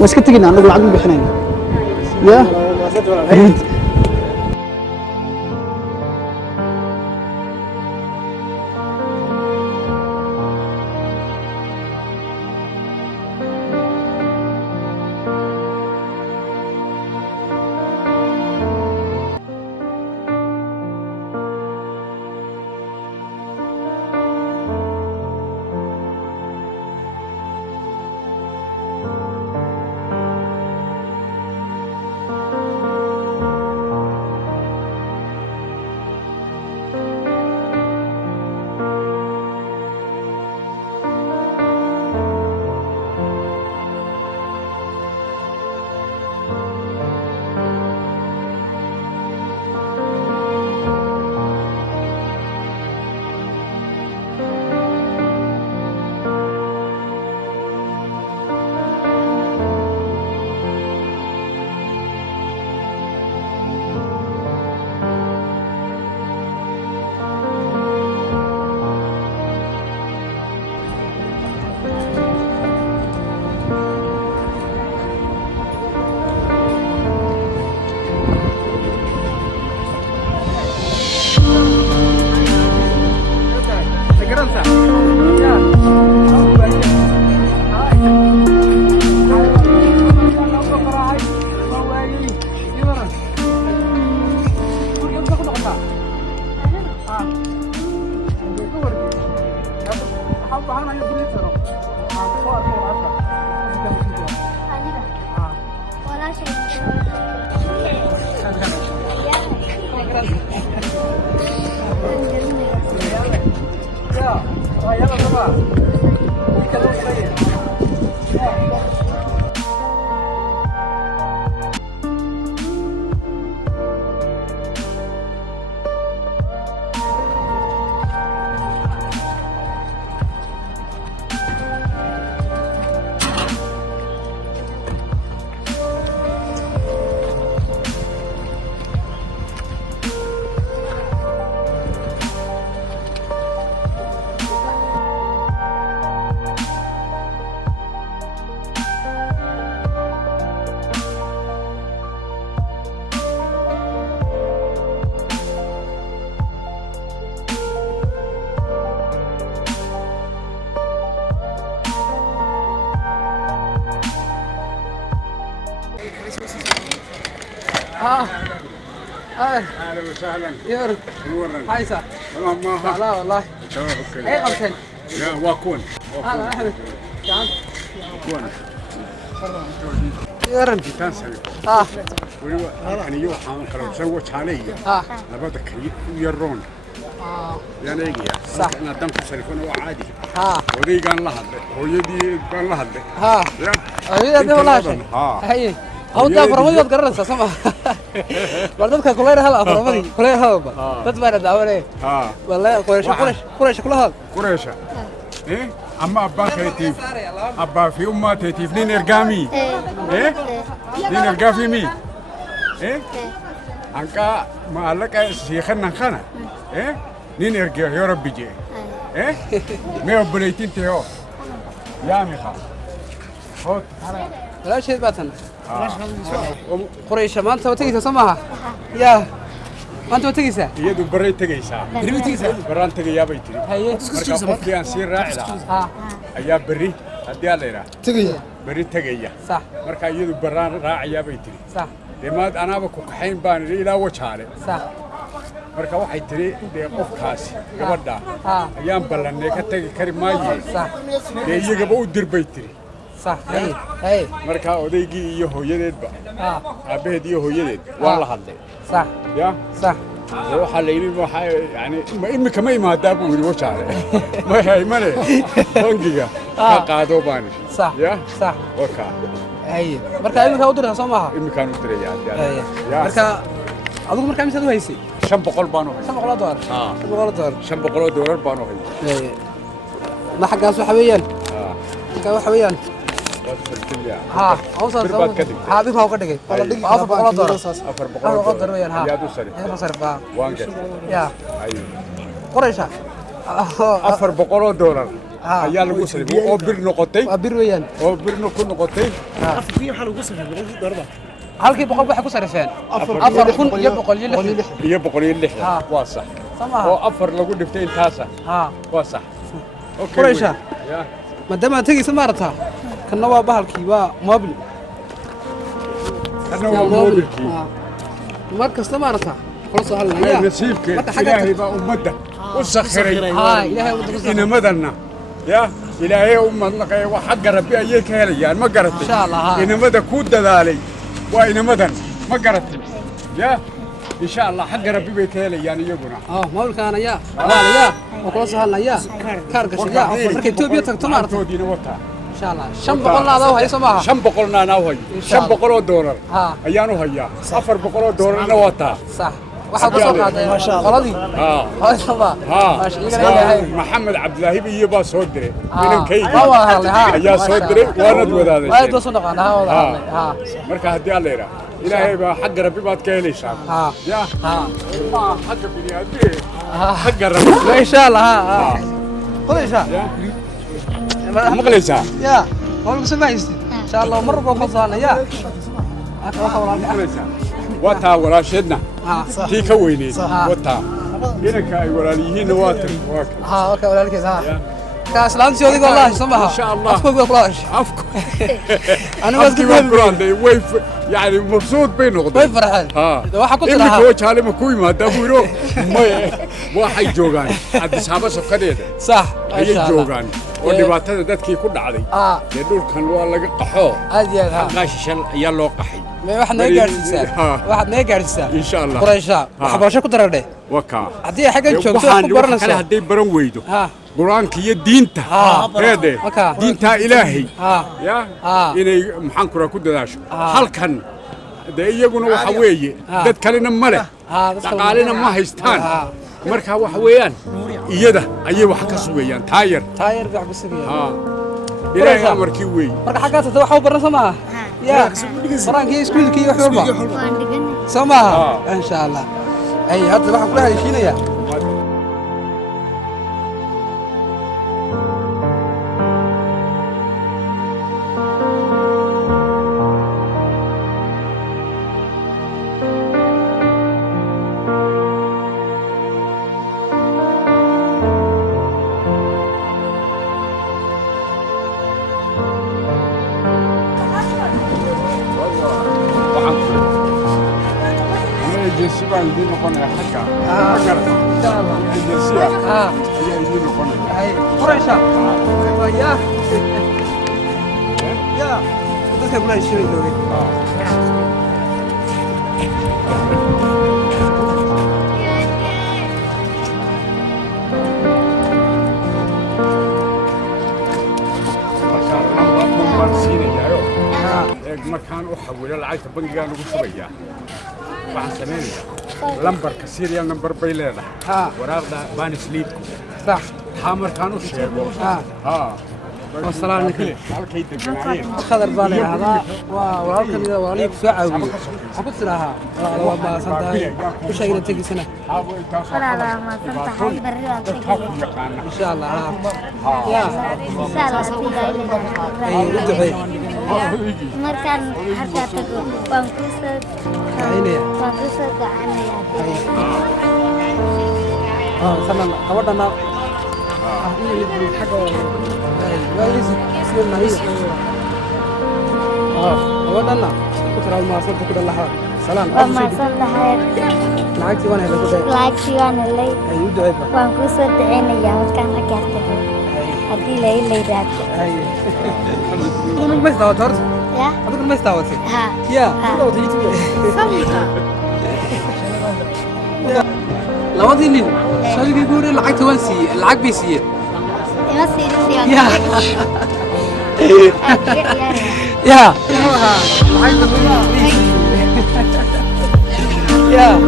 واسكتي أنا أقول عقب بحنين يا اهلا وسهلا يا رب نورنا حيسا والله لا والله اي قبتين لا واكون هلا احنا تعال واكون يا رب تنسى weliba aniyo waxaan kala soo wajaalaya labada kaliya u yaroon yaan eegaya ana dan ku salifan oo caadi odaygan la hadlay hooyadii baan la hadlay hooyadii walaashay hay hawda farmada garanaysa sama waldadka kuleer hal farmadi kuleer halba dad baan daawanay wallahi qoresh kula had qoresha أما أبا كيتيف أبا في أمة كيتيف نين إرقامي نين إرقافي مي أنك ما لك سيخنا خنا نين إرقا يا رب جي ما يبليتين تيو يا ميخا هوت لا شيء باتن قريش ما أنت وتجي تسمعها يا ما أنت وتجيسه يدو بري تجيسه بري تجيسه بران تجي يا بيتري هي مركب سير راعي أيا بري هدي علينا تجي بري تجي صح مركب يدو بران راعي يا بيتري صح لماذا أنا بكون حين بان إلى وجهه صح marka waxay tiri qofkaasi gabadha ayaan ballanay ka tagi kari maayo iyagaba u dirbay tiri صح هي marka odaygii iyo hooyadeedba aabaheed iyo hooyadeed waa la hadlay صح ya صح waxa la yiri waxa yani imika ma imaada buu yiri wajaale ma hay male bangiga ka qaado baan صح ya صح waka هي marka imika u diraysaa Soomaha imika u diraya marka adigu marka imisa u haysay 500 baan u haysay $500 $500 baan u haysay ما حقاس waxa weeyaan waxa weeyaan ها اوصل هذيك هو كدغي $400 ويان ها يا صرفا وانك يا قريشه $400 ayaa lagu sarifay oo bir noqotay bir weeyaan oo birna ku noqotay afkiin waxa lagu sarifay darba halkii boqol waxa ku sarifeen 4,000 iyo 160 waa sax oo afar lagu dhiftay intaasa waa sax Quraysha madama tageysa maarata kana waa bahalkii waa mobil kana waa mobilkii markasta maarata kula soo halnaya nasiibka ilaahay baa ummadda u sakhiray ilaahay u dugsan inamadana ya ilaahay ummadnaqay wax xaq rabbi ayay ka helayaan ma garatay inamada ku dadaalay waa inamadan ma garatay ya insha Allah xaq rabbi bay ka helayaan iyaguna mobilkan ayaa walaalayaa oo kula soo halnaya kaar gashiya markay Itoobiya tagto maarata toodiina wata insha Allah 500 naadaw hayso maaha 500 naanaw hay $500 ayaanu hayaa $400 wata صح waxaa ku soo qaaday qoladii maxamed cabdilaahi iyo baa soo diray inankayga ayaa soo diray waanad wadaaday marka haddii alla yidhaa ilaahay baa xagga rabbi baad ka helaysaa ya xagga biniaadmiye xagga rabbi insha allah qodaysa maqlaysaa ya qolku samaysid insha allah mar baa ku saanaya wataa walaasheedna tii ka weyneed wataa inanka ay walaal yihiinna waa tan okay walaalkeed كاسلانتي ودي والله سمعها ان شاء الله افكو بلاش افكو انا بس كده يعني مبسوط بينه way farxad waxa ku tiraha inta jaale ma ku yimaada buuro waxay joogaan adisaaba safkadeeda sax ay joogaan oo dhibaatada dadkii ku dhacday ee dhulkan waa laga qaxo aad iyo aad qaashishal ayaa loo qaxay waxaad naga gaarsiisaa insha Allah quraysha waxbarasho ku daradhe waka hadii xagga joogto ku baranaysaa hadii baran weydo quraanka iyo diinta heede diinta ilaahay ya inay maxaan kura ku dadaasho halkan iyaguna waxa weeye dad kalena ma leh dhaqaalena ma haystaan marka waxa weeyaan iyada ayay wax ka sugayaan taayir wax ku sugayaan ilaahay amarkii weey marka xaggaas waxa u baran samaa ya quraanka iskuulkii wax walba samaa insha Allah ay hadda waxa ku heshiinaya سيبان دي نقولنا حاجة إن شاء الله الجنسية هي دي نقولنا قريشة يا يا تذكر بلا شيء دوغي markaan u xawilo lacagta bangiga lagu shubayaa waxaan sameeyaa lambarka serial number bay leedahay waraaqda baan sleepku sax markaan u sheego والسلام عليكم. halkay deganayeen خضر بالي هذا وهلكن إذا وليك ساعة حبت لها والله ما صدق وش هي تجي سنة لا ما صدق بري إن شاء الله يا إن شاء الله أي مركان حتى تقول بانكوسة بانكوسة كأنا يا سلام أودنا ودنا كتر المعصر كده لها سلام ما صلها لعكتي وانا اللي كده لعكتي وانا اللي ايوه دعيبه وانكو صدقيني يا مكان حكيتك هدي لي اللي ذاك ايوه انا ما استوعبت يا انا ما استوعبت ها يا لو تجي لو دي شو يقول العكت وانسي العك بيسيه ما سيري يا يا يا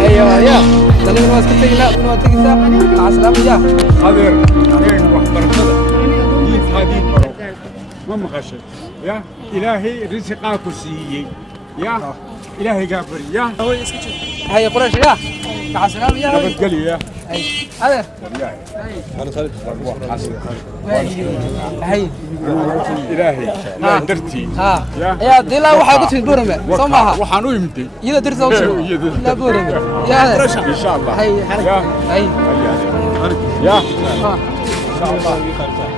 ايوه يا تاني ما سكتي لا ما تجي مع السلامه يا هذا وحبرتنا ديت هذه برو ما مغشت يا إلهي رزقك سيئ يا إلهي قابر يا هي قريش يا مع السلامة يا هاي قال لي يا هذا والله هي إلهي لا درتي ها يا دي لا waxaa ku timid Boorame Soomaha waxaan u imtay iyada dirta oo la Boorame ya insha Allah hay ya hay ya ha insha Allah